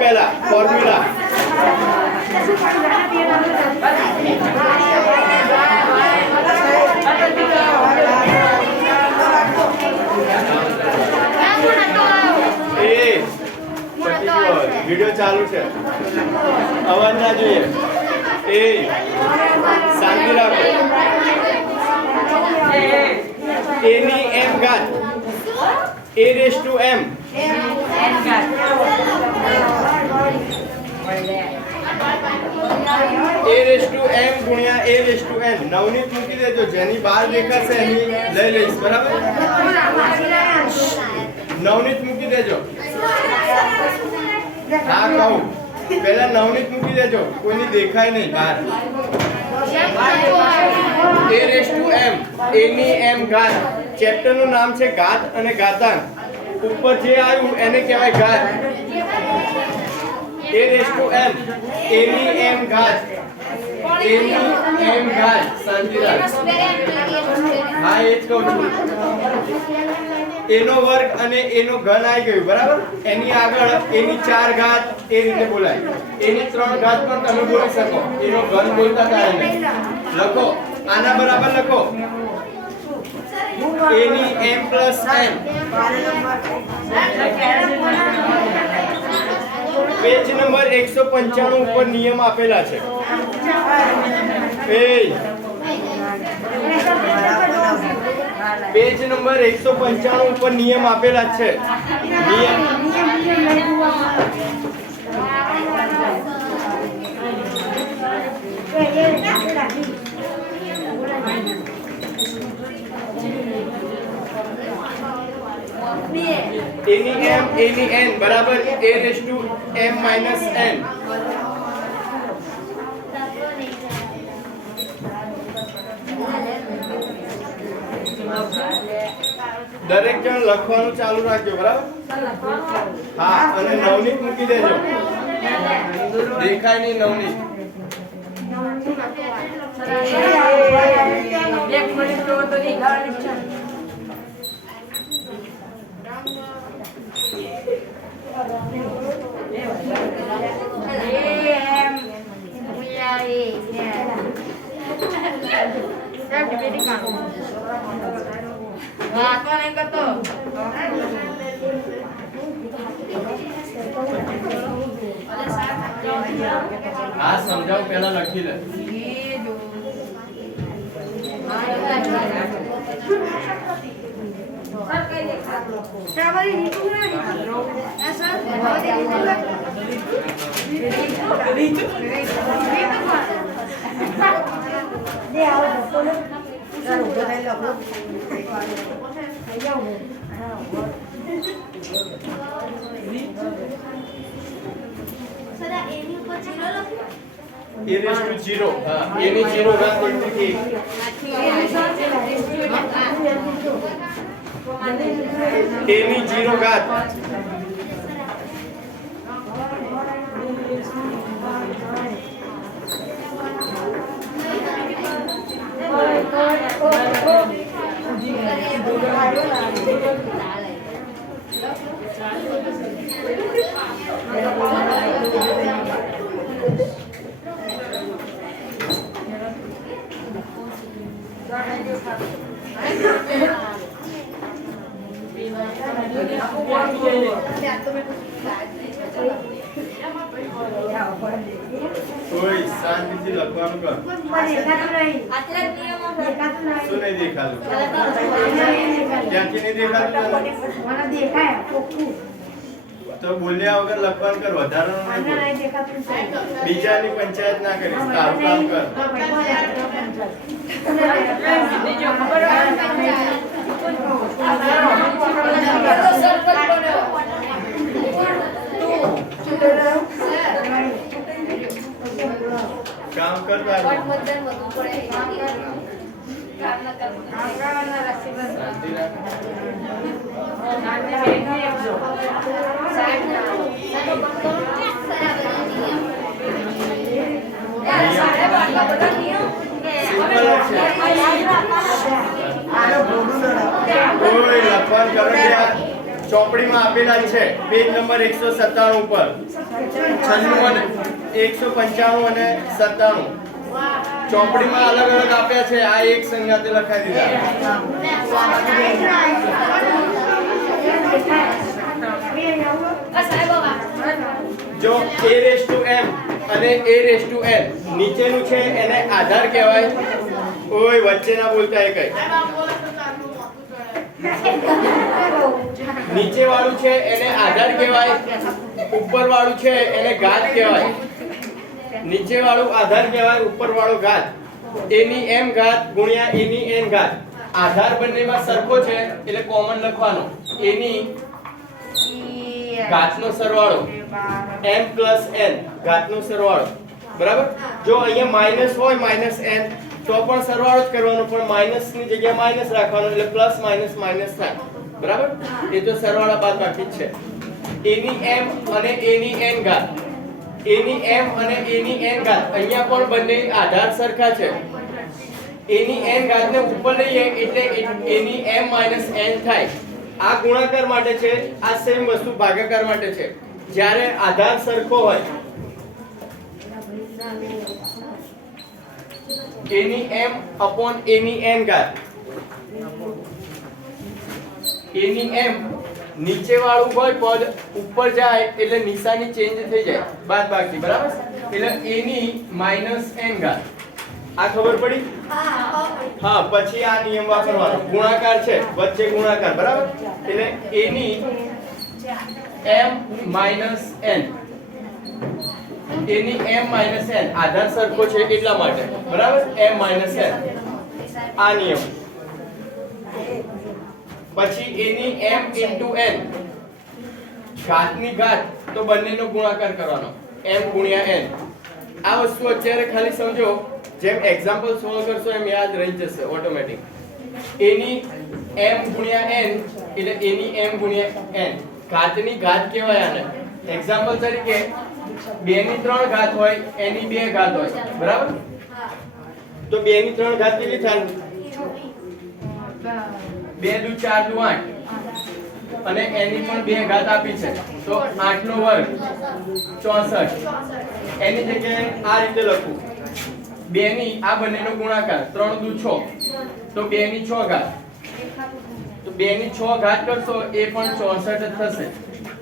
पहला formula video चालू है अवाज ना જોઈએ એ શાંતિ રાખો a ની m ઘાત a raise to m n ઘાત a રેઝ ટુ m ગુણ્યા a રેઝ ટુ n નવનીત મૂકી દેજો જેની બહાર દેખાશે એની લઈ લઈશ બરાબર નવનીત મૂકી દેજો हाँ कहूँ पहला नवनीत मूकी देजो कोई देखाय नहीं बाहर a raise to m a ની m घात चैप्टर નું નામ છે ઘાત અને ઘાતાંક ઉપર જે આવ્યું એને કહેવાય ઘાત a raise to m a ની m ઘાત a ની m ઘાત શાંતિરાજ હા એ જ કહું છું a નો વર્ગ અને a નો ઘન આવી ગયું બરાબર એની આગળ a ની 4 ઘાત એ રીતે બોલાય a ની 3 ઘાત પણ તમે બોલી શકો a નો ઘન બોલતા થાય ને લખો આના બરાબર લખો a ની m m પેજ નંબર 195 ઉપર નિયમ આપેલા છે पेज नंबर 195 ऊपर नियम आपेला छे नियम एनी m एनी n बराबर a raise to m minus n દરેક જણ લખવાનું ચાલુ રાખજો બરાબર હા અને નવનીત મૂકી દેજો દેખાય નહીં નવનીત એક મિનિટ તો દેખાવાની છે વાતો નહીં કરતો આ સમજાવ પહેલા લખી લે સર કઈ દેખા શ્રાવણી નીકળો ને આ સર દે આવો બોલો સર ઉભો થઈ લો सर ए ની ઉપર 0 લખો a रेज़ टू 0 हां a ની 0 ઘાત એટલે કે a ની 0 ઘાત કોઈ શાંતિથી લખવાનું કર આટલા નિયમો શું નહીં દેખાતું ક્યાંથી નહીં દેખાતું મને દેખાય ચોખ્ખું તો બોલ્યા વગર લખવાનું કર વધારાનું નહીં બોલ બીજાની પંચાયત ના કરીશ તારું કામ કર કામ કરતા કોઈ લખવાનું કરો ચોપડીમાં આપેલા જ છે પેજ નંબર 197 ઉપર 96 અને 195 અને 97 ચોપડીમાં અલગ અલગ આપ્યા છે આ એક સંગાતે લખાઈ દીધા જો a⁻m અને a⁻n નીચેનું છે એને આધાર કહેવાય ઓય વચ્ચે ના બોલતા એ કઈ નીચે વાળું છે એને આધાર કહેવાય ઉપર વાળું છે એને ઘાત કહેવાય નીચે વાળું આધાર કહેવાય ઉપર વાળો ઘાત એની m ઘાત ગુણ્યા એની n ઘાત આધાર બંનેમાં સરખો છે એટલે કોમન લખવાનો એની ઘાતનો સરવાળો m + n ઘાતનો સરવાળો બરાબર જો અહીંયા માઈનસ હોય -n તો પણ સરવાળો જ કરવાનો પણ માઈનસ ની જગ્યાએ માઈનસ રાખવાનો એટલે પ્લસ માઈનસ માઈનસ થાય બરાબર એ તો સરવાળા બાદબાકી જ છે એની m અને એની n ઘાત એની m અને એની n ઘાત અહીંયા પણ બંને આધાર સરખા છે એની n ઘાત ને ઉપર લઈએ એટલે એની m - n થાય આ ગુણાકાર માટે છે આ સેમ વસ્તુ ભાગાકાર માટે છે જ્યારે આધાર સરખો હોય એની m upon એની n ઘાત એની m નીચે વાળું હોય પદ ઉપર જાય એટલે નિશાની ચેન્જ થઈ જાય બાદબાકી બરાબર એટલે એની -n ઘાત આ ખબર પડી હા પછી આ નિયમ વાપરવાનો ગુણાકાર છે વચ્ચે ગુણાકાર બરાબર એટલે એની m - n એની m - n આધાર સરખો છે એટલા માટે બરાબર m - n આ નિયમ પછી એની m * n ઘાતની ઘાત તો બંનેનો ગુણાકાર કરવાનો m * n આ વસ્તુ અત્યારે ખાલી સમજો જેમ એક્ઝામ્પલ સોલ્વ કરશો એમ યાદ રહી જશે ઓટોમેટિક એની m * n એટલે એની m * n ઘાતની ઘાત કહેવાય આને એક્ઝામ્પલ તરીકે 2 ની 3 ઘાત હોય એની 2 ઘાત હોય બરાબર તો 2 ની 3 ઘાત કેટલી થાય 2 દુ 4 દુ 8 અને એની પણ 2 ઘાત આપી છે તો 8 નો વર્ગ 64 એની જગ્યાએ આ રીતે લખું 2 ની આ બંનેનો ગુણાકાર 3 દુ 6 તો 2 ની 6 ઘાત તો 2 ની 6 ઘાત કરશો એ પણ 64 જ થશે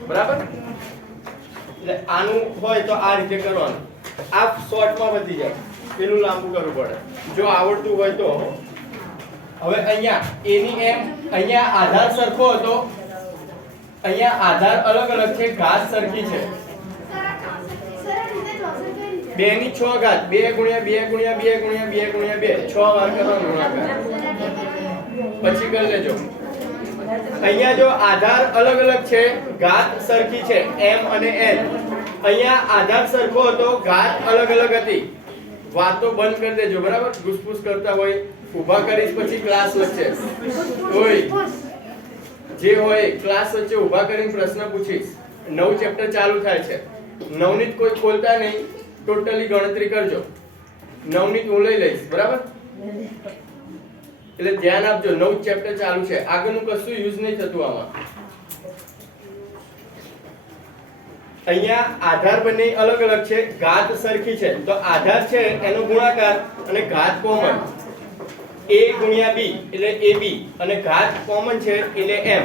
બરાબર એટલે આનું હોય તો આ રીતે કરવાનું આ શોર્ટમાં વધી જાય પેલું લાંબુ કરવું પડે જો આવડતું હોય તો હવે અહીંયા એની m અહીંયા આધાર સરખો હતો અહીંયા આધાર અલગ અલગ છે ઘાત સરખી છે 2 ની 6 ઘાત 2 * 2 * 2 * 2 * 2 * 2 6 વાર કરવાનો ગુણાકાર પછી કરી લેજો અહીંયા જો આધાર અલગ અલગ છે ઘાત સરખી છે m અને n અહીંયા આધાર સરખો હતો ઘાત અલગ અલગ હતી વાતો બંધ કરી દેજો બરાબર ઘૂસપૂસ કરતા હોય ઊભા કરીશ પછી ક્લાસ વચ્ચે હોય જે હોય ક્લાસ વચ્ચે ઊભા કરીને પ્રશ્ન પૂછીશ નવું ચેપ્ટર ચાલુ થાય છે નવનીત કોઈ ખોલતા નહીં ટોટલી ગણતરી કરજો નવનીત હું લઈ લઈશ બરાબર એટલે ધ્યાન આપજો નવું ચેપ્ટર ચાલુ છે આગળનું કશું યુઝ નહીં થતું આમાં અહીંયા આધાર બંને અલગ અલગ છે ઘાત સરખી છે તો આધાર છે એનો ગુણાકાર અને ઘાત કોમન a * b એટલે ab અને ઘાત કોમન છે એટલે m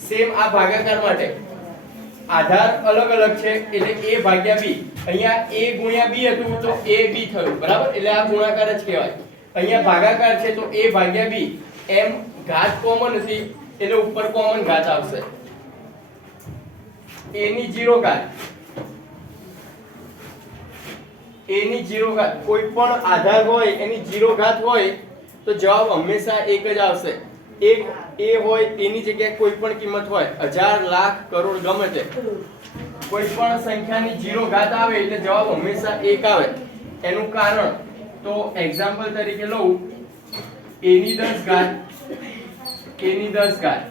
સેમ આ ભાગાકાર માટે આધાર અલગ અલગ છે એટલે a ભાગ્યા b અહીંયા a ગુણ્યા b હતું તો ab થયું બરાબર એટલે આ ગુણાકાર જ કહેવાય અહીંયા ભાગાકાર છે તો a ભાગ્યા b m ઘાત કોમન હતી એટલે ઉપર કોમન ઘાત આવશે a ની 0 ઘાત a ની 0 ઘાત કોઈ પણ આધાર હોય એની 0 ઘાત હોય તો જવાબ હંમેશા એક જ આવશે એક a હોય એની જગ્યાએ કોઈ પણ કિંમત હોય હજાર લાખ કરોડ ગમે તે કોઈ પણ સંખ્યાની 0 ઘાત આવે એટલે જવાબ હંમેશા એક આવે એનું કારણ તો એક્ઝામ્પલ તરીકે લઉં a ની 10 ઘાત a ની 10 ઘાત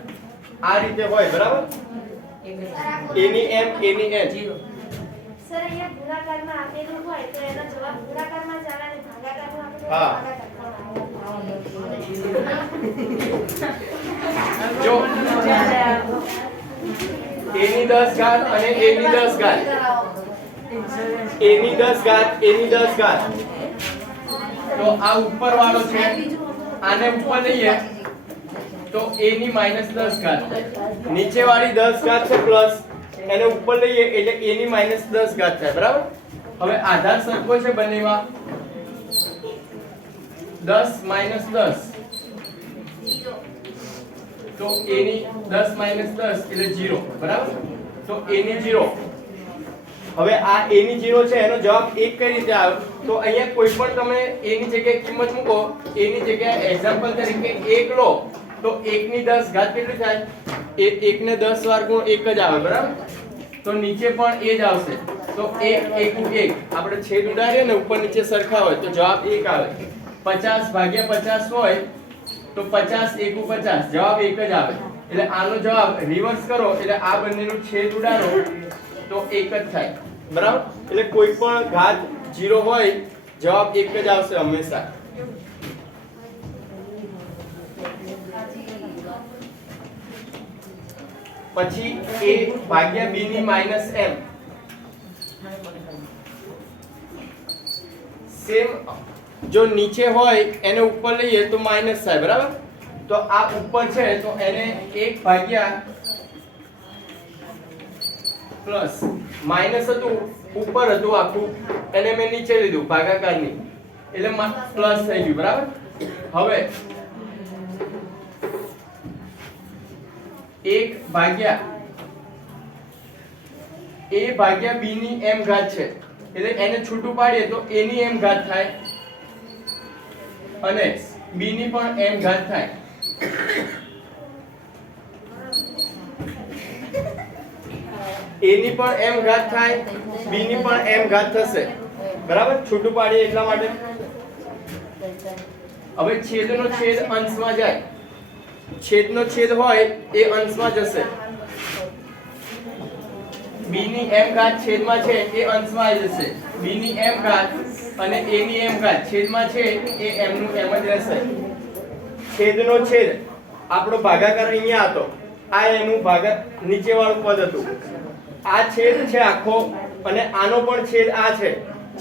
આ રીતે હોય બરાબર a ની m a ની n સર અહીંયા ગુણાકારમાં આપેલું હોય તો એનો જવાબ ગુણાકારમાં જ આવે અને ભાગાકારમાં આપેલું હા. ભાગાકારમાં આવે જો a ની 10 ઘાત અને a ની 10 ઘાત, a ની 10 ઘાત, a ની 10 ઘાત, તો આ ઉપર વાળો છે, આને ઉપર લઈએ તો a ની -10 ઘાત, નીચે વાળી 10 ઘાત છે પ્લસ, એને ઉપર લઈએ એટલે a ની -10 ઘાત થાય, બરાબર. હવે આધાર સરખો છે બંનેમાં, 10 - 10 તો a ની 10 - 10 એટલે 0, બરાબર. તો a ની 0. હવે આ a ની 0 છે, એનો જવાબ 1 કઈ રીતે આવે? તો અહીંયા કોઈ પણ તમે a ની જગ્યાએ કિંમત મૂકો, a ની જગ્યાએ એક્ઝામ્પલ તરીકે 1 લો તો 1 ની 10 ઘાત કેટલી થાય? 1 ને 10 વાર ગુણ 1 જ આવે, બરાબર. તો નીચે પણ એ જ આવશે, તો 1 1 1, આપણે છેદ ઉડાડીએ ને ઉપર નીચે સરખા હોય તો જવાબ 1 આવે. 50 ભાગ્યા 50 હોય તો 50 1 50, જવાબ 1 જ આવે. એટલે આનો જવાબ રિવર્સ કરો એટલે આ બંનેનું છેદ ઉડાડો તો 1 જ થાય, બરાબર. એટલે કોઈ પણ ઘાત 0 હોય જવાબ 1 જ આવશે હંમેશા. પછી a ભાગ્યા b ની -m, સેમ, જો નીચે હોય એને ઉપર લઈએ તો માઈનસ થાય, બરાબર. તો આ ઉપર છે તો એને 1 ભાગ્યા પ્લસ, માઈનસ હતું ઉપર હતું આખું, એને મેં નીચે લીધું ભાગાકારની, એટલે પ્લસ થઈ ગયું, બરાબર. હવે 1 ભાગ્યા a ભાગ્યા b ની m ઘાત છે, એટલે એને છૂટું પાડીએ તો a ની m ઘાત થાય અને b ની પણ m ઘાત થાય. a ની પણ m ઘાત થાય, b ની પણ m ઘાત થશે, બરાબર. છૂટું પાડીએ એટલા માટે. હવે છેદનો છેદ અંશમાં જાય, છેદનો છેદ હોય એ અંશમાં જશે. b ની m ઘાત છેદમાં છે એ અંશમાં આવી જશે, b ની m ઘાત અને a ની m ઘાત છેદમાં છે એ m નું m જ રહેશે. છેદનો છેદ આપણો ભાગાકાર અહીંયા હતો, આ એનું નીચે વાળું પદ હતું, આ છેદ છે આખો અને આનો પણ છેદ આ છે.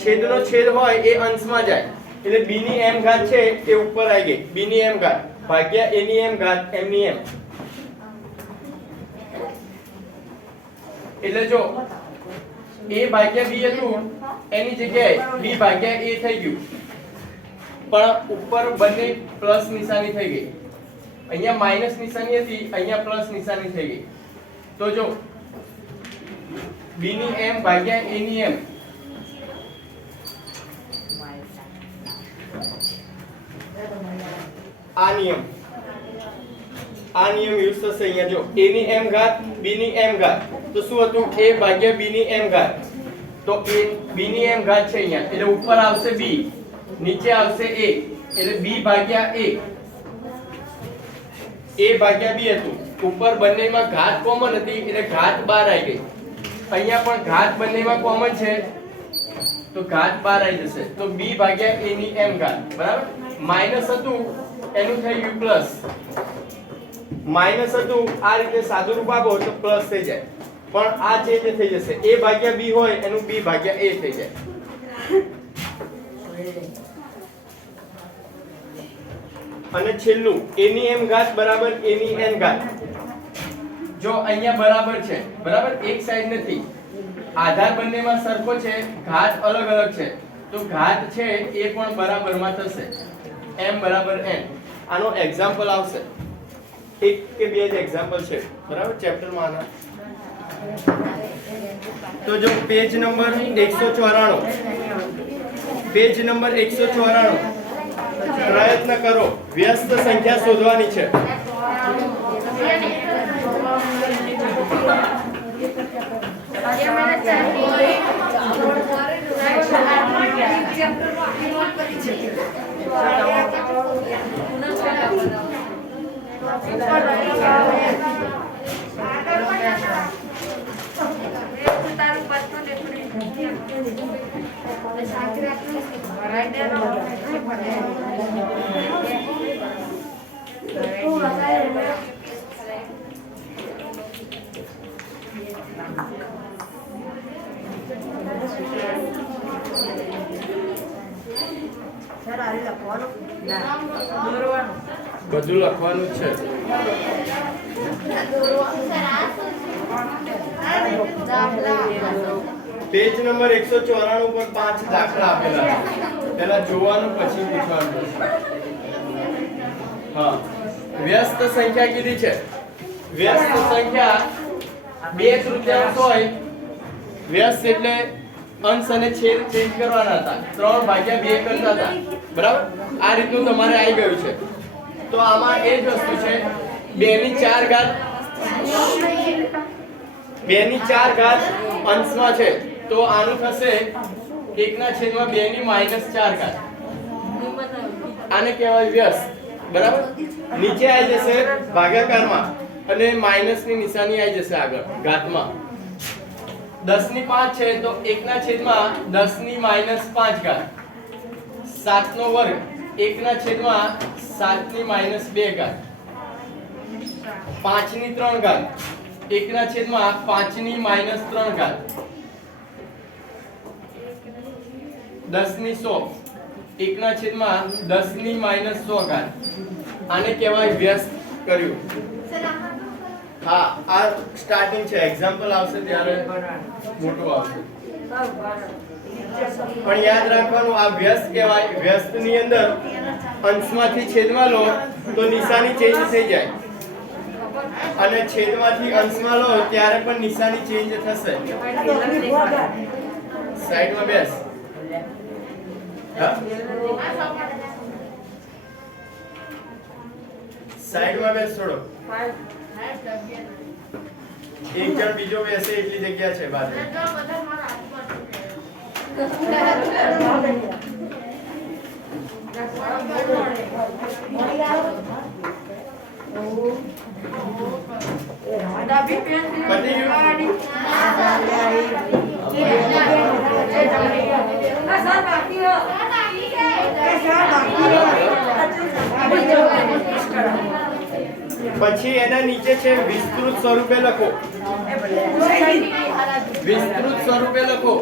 છેદનો છેદ હોય એ અંશમાં જાય એટલે b ની m ઘાત છે એ ઉપર આવી ગઈ, b ની m ઘાત ભાગ્યા a ની m ઘાત m ની m. એટલે જો a ભાગ્યા b હતું એની જગ્યાએ b ભાગ્યા a થઈ ગયું, પણ ઉપર બંને પ્લસ નિશાની થઈ ગઈ. અહીંયા માઈનસ નિશાની હતી, અહીંયા પ્લસ નિશાની થઈ ગઈ. તો જો b ની m ભાગ્યા a ની m, આ નિયમ યુઝ થશે અહીંયા. જો a ની m ઘાત b ની m ઘાત, તો શું હતું? a ભાગ્યા b ની m ઘાત, તો b ની m ઘાત છે અહીંયા એટલે ઉપર આવશે b, નીચે આવશે a એટલે b ભાગ્યા a. a ભાગ્યા b હતું, ઉપર બંનેમાં ઘાત કોમન હતી એટલે ઘાત બહાર આવી ગઈ. અહીંયા પણ ઘાત બંનેમાં કોમન છે તો ઘાત બહાર આવી જશે, તો b ભાગ્યા a ની m ઘાત, બરાબર. માઈનસ હતું એનું થઈ ગયું પ્લસ, માઈનસ હતું આ રીતે સાદું રૂપ આપો તો પ્લસ થઈ જાય, પણ આ ચેન્જ થઈ જશે. a ભાગ્યા b હોય એનું b ભાગ્યા a થઈ જાય. અને છેલ્લું a ની m ઘાત બરાબર a ની n ઘાત. જો અહીંયા બરાબર છે, બરાબર, એક સાઈડ નથી, આધાર બંનેમાં સરખો છે, ઘાત અલગ અલગ છે, તો ઘાત છે એ પણ બરાબરમાં થશે, m બરાબર n. આનો એક્ઝામ્પલ આવશે, એક કે બે જ એક્ઝામ્પલ છે, બરાબર, ચેપ્ટરમાં આના. તો જો પેજ નંબર 194, પેજ નંબર 194, પ્રયત્ન કરો, વ્યસ્ત સંખ્યા શોધવાની છે. બધું લખવાનું જ છે. પેજ નંબર 194 પર 5 દાખલા આપેલા છે. પહેલા જોવાનું પછી પૂછવાનું. હા, વ્યસ્ત સંખ્યા કીધી છે. વ્યસ્ત સંખ્યા 2/3 હોય. વ્યસ્ત એટલે અંશ અને છેદ ચેન્જ કરવાના હતા. 3/2 કરતા હતા. બરાબર? આ રીતનું તમારે આવી ગયું છે. તો આમાં એ જ વસ્તુ છે. 2/4 ઘાત 2/4 અંશમાં છે. તો આનું થશે 1/2 ઘાત. આને કહેવાય વ્યસ્ત. બરાબર? નીચે આવી જશે ભાગાકારમાં અને માઈનસની નિશાની આવી જશે આગળ ઘાતમાં. 10/5 છે તો 1/10 -5 ઘાત. 7 નો વર્ગ 1/7 -2 ઘાત. 5/3 ઘાત 1/5 -3 ઘાત. 10/100 1/10 -100 ઘાત. આને કહેવાય વ્યસ્ત કર્યું. હા, આ સ્ટાર્ટિંગ છે. એક્ઝામ્પલ આવશે ત્યારે મોટું આવશે. પણ યાદ રાખવાનું, આ વ્યસ્ત કહેવાય. વ્યસ્તની અંદર અંશમાંથી છેદમાં લો તો નિશાની ચેન્જ થઈ જાય અને છેદમાંથી અંશમાં લો ત્યારે પણ નિશાની ચેન્જ થશે. સાઈડમાં બેસ. હા, સાઈડમાં બેસ થોડો. એક જણ બીજો બેસે એટલી જગ્યા છે બાજુ. પછી એના નીચે છે વિસ્તૃત સ્વરૂપે લખો. વિસ્તૃત સ્વરૂપે લખો.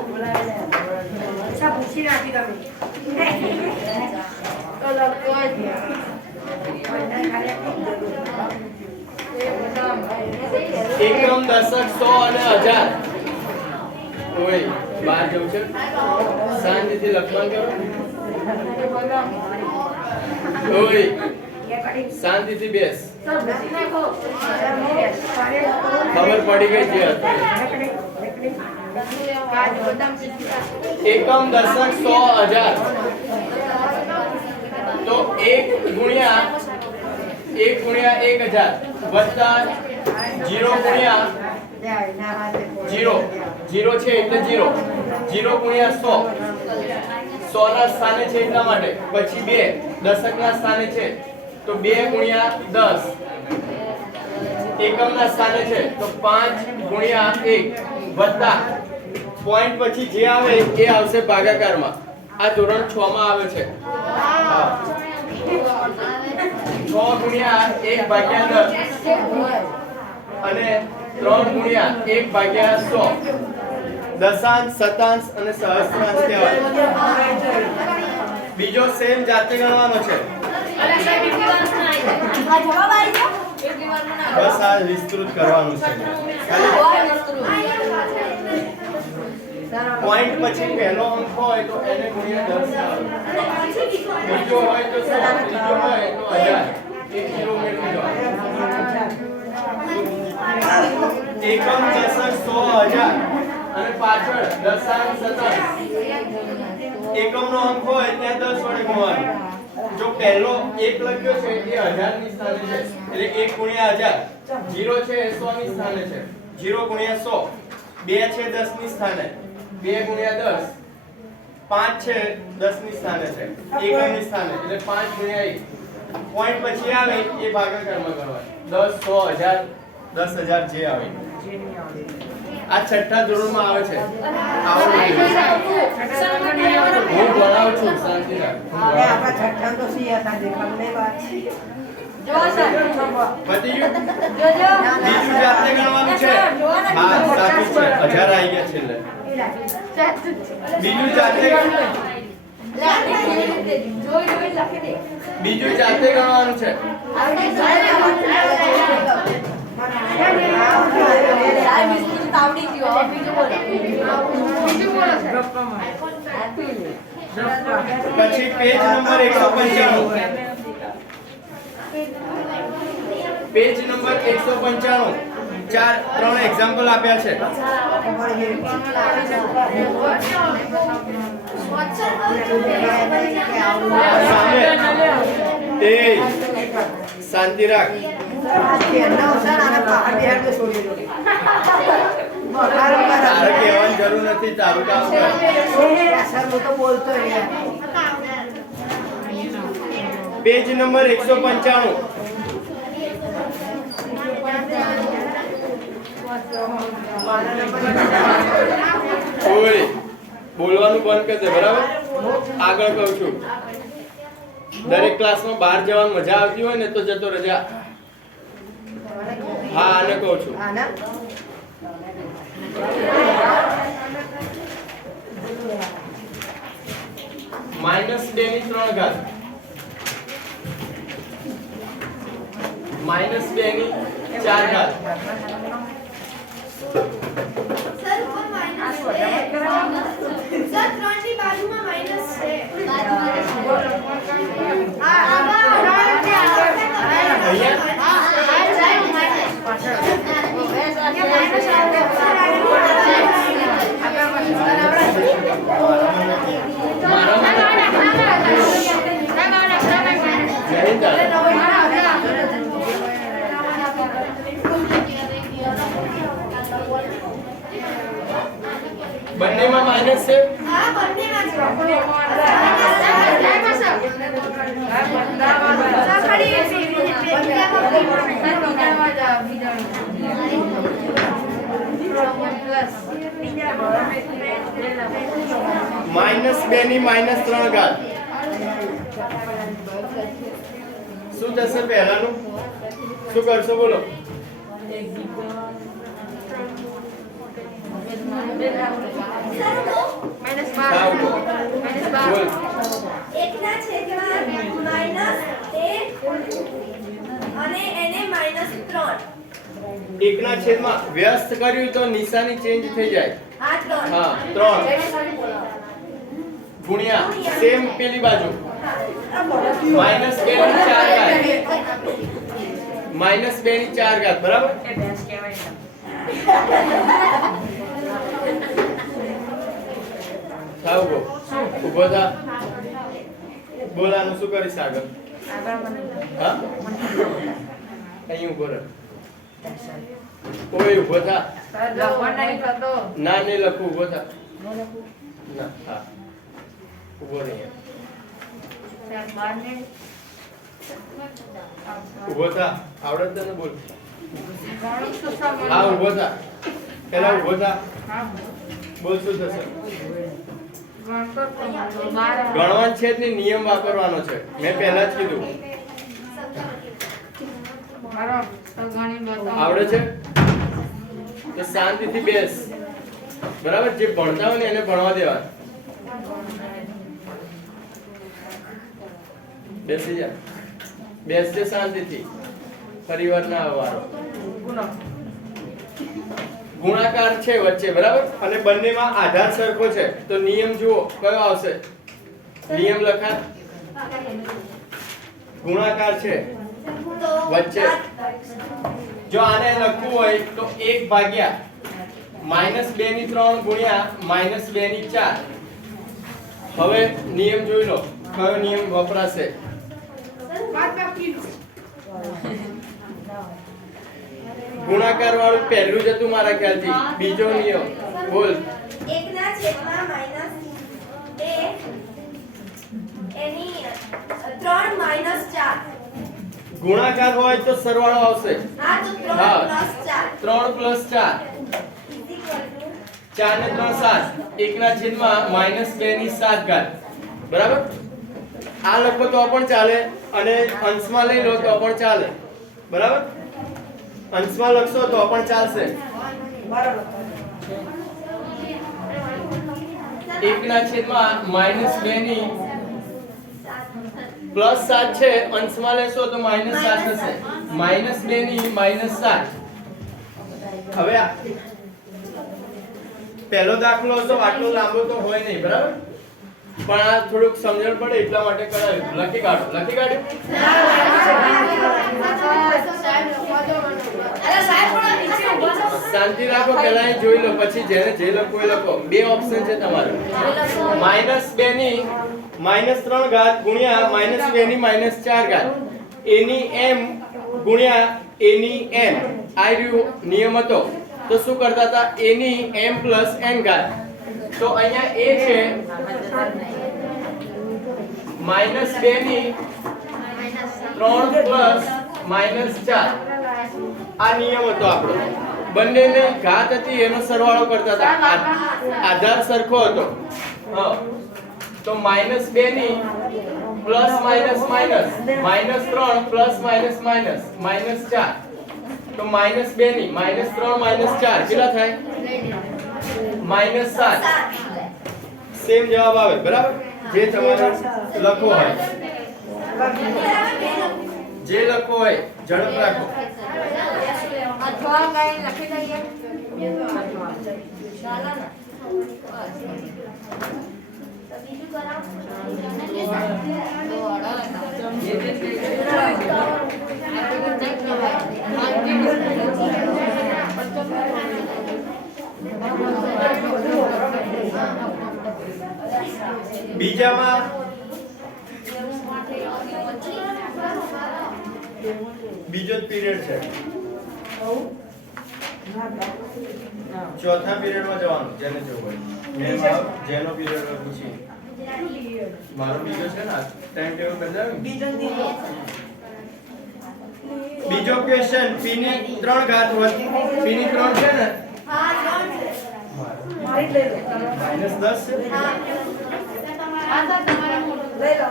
એકમ, દશક, સો અને હજાર. ઓય, બહાર જવું છે. શાંતિથી લખવાનું કરો. ઓય, શાંતિથી બેસ. ખબર પડી ગઈ છે. એકમ, દશક, સો, હજાર. તો 1 ગુણ્યા 1000 વત્તા 0 ગુણ્યા 0 છે એટલે 0 ગુણ્યા 100 ના સ્થાને છે એટલા માટે. પછી 2 દશકના સ્થાને છે તો 2 ગુણ્યા 10. એકમના સ્થાને છે તો 5 ગુણ્યા 1 વત્તા પોઈન્ટ પછી જે આવે એ આવશે ભાગાકારમાં. આ ધોરણ 6 માં આવે છે. 6 ગુણ્યા 1/10 અને 3 ગુણ્યા 1/100. દશાંશ, શતાંશ અને સહસ્ત્રાંશ કહેવાય. બીજો સેમ જાતે ગણવાનો છે. બસ આ વિસ્તૃત કરવાનું છે. પોઈન્ટ પછી પહેલો અંક હોય તો એને ગુણ્યા 10 બીજો હોય તો 100, ત્રીજો હોય તો 1000. 1 કિલોમીટર એકમ, દશક, સો, હજાર અને પાછળ દશાંશ, શતાંશ. એકમનો અંક હોય ત્યાં 10 વડે ગુણવાનું. જો પહેલો 1 લખ્યો છે એ 1000 ની સ્થાને છે એટલે 1 ગુણ્યા 1000. 0 છે એ 100 ની સ્થાને છે 0 ગુણ્યા 100. 2 છે 10 ની સ્થાને 2 ગુણ્યા 10. 5 છે 10 ની સ્થાને છે એકમ ની સ્થાને એટલે 5 ગુણ્યા 1. પોઈન્ટ પછી આવે એ ભાગાકારમાં કરવાનો. 10, 100, 1000, 10000 જે આવે. આ છઠ્ઠા ધોરણમાં આવે છે. હું ભણાવું છું, શાંતિ રાખ. પતી ગયું? બીજું જાતે ગણવાનું છે. હા, સાચું છે. 1000 આવી ગયા છેલ્લે. બીજું જાતે બીજું જાતે ગણવાનું છે. પછી પેજ નંબર 195. Page number 195. ત્રણ એક્ઝામ્પલ આપ્યા છે. સામે એ શાંતિ રાખ. તારે કહેવાની જરૂર નથી, તારું કામ કર. Page number 195. ઓય બોલવાનું બંધ કરી દે, બરાબર? આગળ કહું છું, દરેક ક્લાસમાં બહાર જવાની મજા આવતી હોય ને તો જતો રજા. હા, આને કહું છું. -2 ની 3 ઘાત, -2 ની 4 ઘાત. સર ઉપર માઈનસ છે. સર 3 ની બાજુમાં માઈનસ છે. બંનેમાં માઈનસ છે. હા, બંનેમાં છે. -2 ની -3 ઘાત. શું થશે પહેલાનું? શું કરશો બોલો? હા, બોલ. એકના છેદમાં માઈનસ 1 અને એને -3. એકના છેદમાં વ્યસ્ત કર્યું તો નિશાની ચેન્જ થઈ જાય. આ 3. હા, 3 ગુણ્યા સેમ પેલી બાજુ -2 ની 4 ઘાત. -2 ની 4 ઘાત, બરાબર? થાવ ગો ઉભો થા. બોલાનું શું કરીશ આગળ? હા, અહીં ઉભો રહે. ઓય ઉભો થા. ના નહીં લખું, ઉભો થા. ના, હા ઉભો રહે. ઉભો થા. આવડે તને? બોલ. હા, ઉભો થા. પેલા ઉભો થા. બોલ શું થશે? ગણવાન છે ને નિયમ વાપરવાનો છે. મેં પહેલા જ કીધું. આવડે છે તો શાંતિથી બેસ, બરાબર? જે ભણતા હોય ને એને ભણવા દેવા. બેસી જા. બેસજે શાંતિથી. ફરીવાર ના આવવાનો. ગુણાકાર છે વચ્ચે, બરાબર? અને બંનેમાં આધાર સરખો છે તો નિયમ જુઓ કયો આવશે. નિયમ લખા. ગુણાકાર છે વચ્ચે. જો આને લખવું હોય તો 1 ભાગ્યા -2 ની 3 ગુણ્યા -2 ની 4. હવે નિયમ જોઈ લો કયો નિયમ વપરાશે. ગુણાકાર વાળું પહેલું જ હતું મારા ખ્યાલથી. બીજો નિયમ બોલ. એકના છેદમાં -1 એની 3 -4. ગુણાકાર હોય તો સરવાળો આવશે. હા, તો 3 હા. + 4 3 + 4 4 ને 3 7. એકના છેદમાં -2 ની 7 ઘાત, બરાબર? આ લખો તો પણ ચાલે અને અંશમાં લઈ લો તો પણ ચાલે, બરાબર? અંશમાં લખશો તો પણ ચાલશે. એકના છેદમાં -2 ની +7 છે, અંશમાં લેશો તો -7 થશે. -2 ની -7. હવે પહેલો દાખલો તો આટલો લાંબો તો હોય નહીં, બરાબર? પણ આ થોડુંક સમજણ પડે એટલા માટે કરાવ્યું. લખી કાઢો. શાંતિ રાખો, પહેલા અહીં જોઈ લો, પછી જેને જે લખવું એ લખો. બે ઓપ્શન છે તમારે. -2 ની -3 ઘાત ગુણ્યા -2 ની -4 ઘાત. a ની m ગુણ્યા a ની n. આ રહ્યો નિયમ હતો. તો શું કરતા હતા? a ની m plus n ઘાત. તો અહીંયા a છે -2 ની 3 plus -4. આ નિયમ હતો આપણો. બંનેની ઘાત હતી એનો સરવાળો કરતા હતા. આધાર સરખો હતો. હા, તો -2 ની plus minus minus -3 plus minus minus -4. તો -2 ની -3 -4 કેટલા થાય? -7. સેમ જવાબ આવે, બરાબર? જે તમારે લખવો હોય, જે લખવો હોય ઝડપ રાખો. અથવા કઈ લખી દઈએ. બીજું બીજામાં બીજો જ પીરિયડ છે. ચોથા પીરિયડમાં જવાનું જેને જવું હોય. મેં જેનો પીરિયડ હોય પૂછી. મારો બીજો છે ને, ટાઈમ ટેબલ બદલાવ્યું. બીજો ક્વેશ્ચન, p ની 3 ઘાત વત્તા p ની 3 છે ને? હા, 3 છે. -10 છે. હા. આ તો તમારે લઈ લો.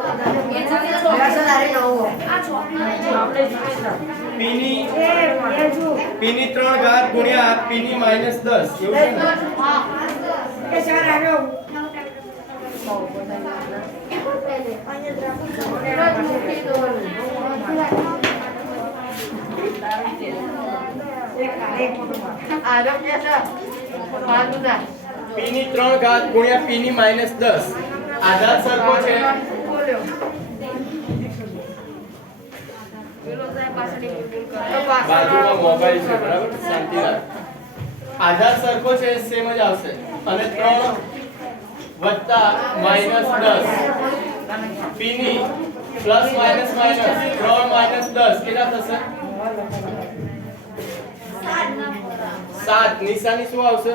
p ની 3 ઘાત ગુણ્યા p ની -10 એવું છે ને? હા. કે સર આવ્યો. આરોગ્ય સર પાલુદા p ની 3 ઘાત ગુણ્યા p ની -10. આધાર સરખો છે. બાજુમાં મોબાઈલ છે, બરાબર? શાંતિ રાખ. આધાર સરખો છે, સેમ જ આવશે. અને 3 વત્તા -10 p ની પ્લસ માઇનસ માઇનસ 3 -10 કેટલા થશે? 7. નિશાની શું આવશે?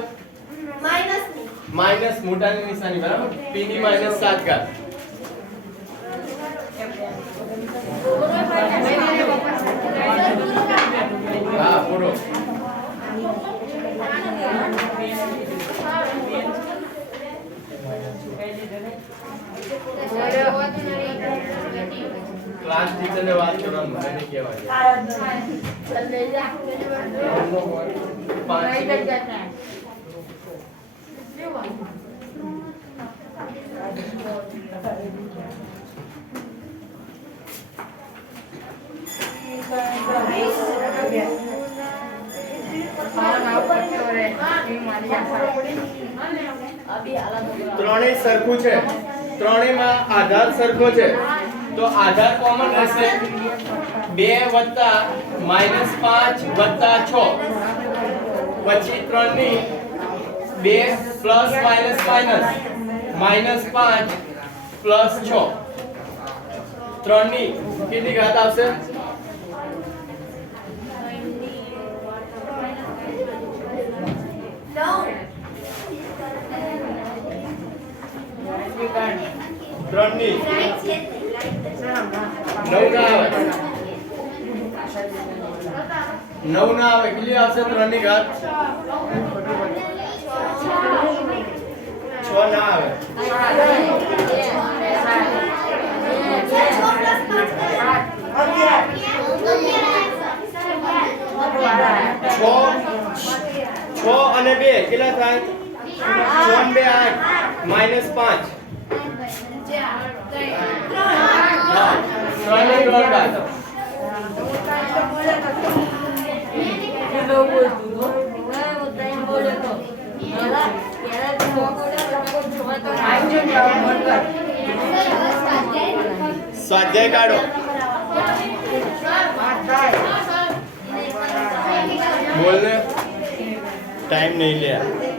માઇનસ મોટાની નિશાની, બરાબર? p ની -7 ઘાત. હા, પૂરો. ક્લાસ ટીચરને વાત કરવાનું મને નહીં કહેવાય. ત્રણેય સરખું છે, ત્રણેયમાં આધાર સરખો છે, તો આધાર કોમન રહેશે. 2 વત્તા -5 વત્તા 6 પછી 3 ની 2 પ્લસ માઇનસ માઇનસ -5 પ્લસ 6 3 ની કેટલી ઘાત આવશે? 3 ની 9 ના આવે, 9 ના આવે. કેટલી આવશે 3 ની ઘાત? 6 ના આવે. 6 અને 2 કેટલા થાય? 6 અને 2 8 -5. સ્વાધ્યાય કાઢો. બોલ ને ટાઈમ નહીં લે.